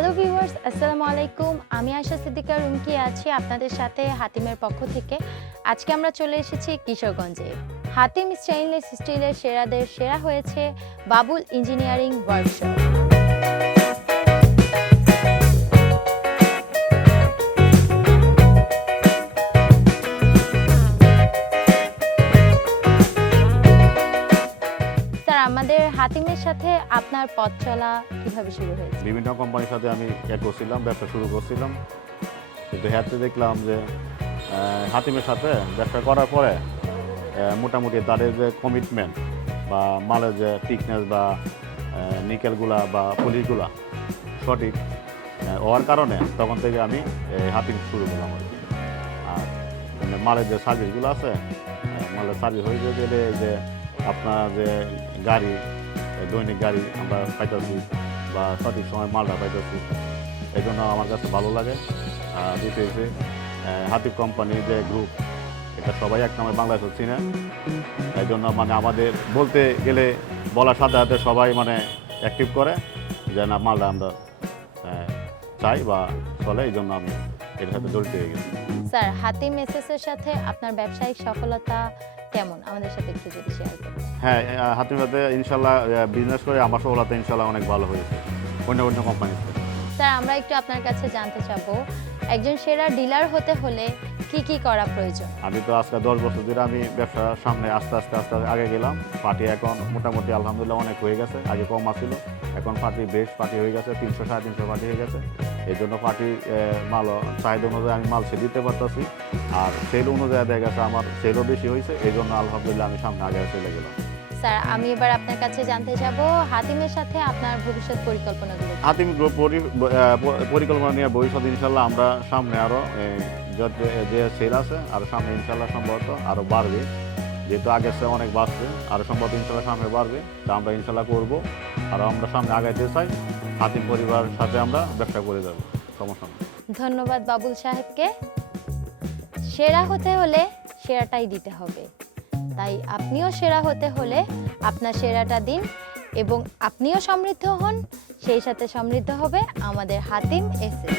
Hello viewers আসসালামু আলাইকুম আমি আশা সিদ্দিকা রুমকি আছি আপনাদের সাথে হাতিমের পক্ষ থেকে। আজকে আমরা চলে এসেছি কিশোরগঞ্জে। হাতিম স্টেইনলেস স্টিলের সেরাদের সেরা হয়েছে বাবুল ইঞ্জিনিয়ারিং ওয়ার্কশপ আমাদের হাতিমের সাথে আপনার পথ চলা কীভাবে শুরু হয়েছে? বিভিন্ন কোম্পানির সাথে আমি এ করছিলাম, ব্যবসা শুরু করছিলাম। কিন্তু হ্যাতে দেখলাম যে হাতিমের সাথে ব্যবসা করার পরে মোটামুটি তাদের যে কমিটমেন্ট বা মালের যে টিকনেস বা নিকেলগুলা বা পুলিশগুলা সঠিক হওয়ার কারণে তখন থেকে আমি হাতিম শুরু করলাম আর কি। আর মানে মালের যে সার্ভিসগুলো আছে মালের সার্ভিস হয়ে গেলে যে আপনার যে গাড়ি, দৈনিক গাড়ি আমরা পাইতেছি বা সঠিক সময় মালটা পাইতেছি এই জন্য আমার কাছে ভালো লাগে। আর দ্বিতীয় হচ্ছে হাতিব কোম্পানির যে গ্রুপ এটা সবাই এক নামে বাংলাদেশ হচ্ছি না এই জন্য মানে আমাদের বলতে গেলে বলার সাথে সাথে সবাই মানে অ্যাক্টিভ করে যে না, মালটা আমরা চাই বা চলে এই জন্য আমি এর সাথে জড়িত হয়ে গেছি। স্যার হাতিম মেসেসের এর সাথে আপনার ব্যবসায়িক সফলতা কেমন? আমাদের সাথে একটু যদি শেয়ার করেন হ্যাঁ হাতিম সাথে ইনশাল্লাহ বিজনেস করে আমার সফলতা ইনশাল্লাহ অনেক ভালো হয়েছে। অন্য অন্য কোম্পানিতে স্যার আমরা একটু আপনার কাছে জানতে চাবো একজন সেরা ডিলার হতে হলে কি কি করা প্রয়োজন? আমি তো আজকে দশ বছর ধরে আমি ব্যবসার সামনে আস্তে আস্তে আস্তে আগে গেলাম। পার্টি এখন মোটামুটি আলহামদুলিল্লাহ অনেক হয়ে গেছে। আগে কম আসছিল এখন পার্টি বেশ পার্টি হয়ে গেছে, তিনশো, সাড়ে তিনশো পার্টি হয়ে গেছে। এই জন্য পার্টি মাল, চাহিদা অনুযায়ী আমি মাল সে দিতে পারতেছি। আর সেল অনুযায়ী দেখা গেছে আমার সেলও বেশি হয়েছে, এই জন্য আলহামদুলিল্লাহ আমি সামনে আগে চলে গেলাম। স্যার আমি এবার আপনার কাছে জানতে যাব হাতিমের সাথে আপনার ভবিষ্যৎ পরিকল্পনাগুলো হাতিম গ্রুপ পরিকল্পনা নিয়ে ভবিষ্যৎ ইনশাল্লাহ আমরা সামনে আরও যে সেল আছে আর সামনে ইনশাল্লাহ সম্ভবত আরও বাড়বে। যেহেতু আগের চেয়ে অনেক বাড়ছে আরও সম্ভবত ইনশাল্লাহ সামনে বাড়বে তা আমরা ইনশাল্লাহ করব। আর আমরা সামনে আগাইতে চাই হাতিম পরিবারের সাথে আমরা ব্যবসা করে যাব সমস্যা ধন্যবাদ বাবুল সাহেবকে। সেরা হতে হলে সেরাটাই দিতে হবে। তাই আপনিও সেরা হতে হলে আপনার সেরাটা দিন এবং আপনিও সমৃদ্ধ হন, সেই সাথে সমৃদ্ধ হবে আমাদের হাতিম এসএস।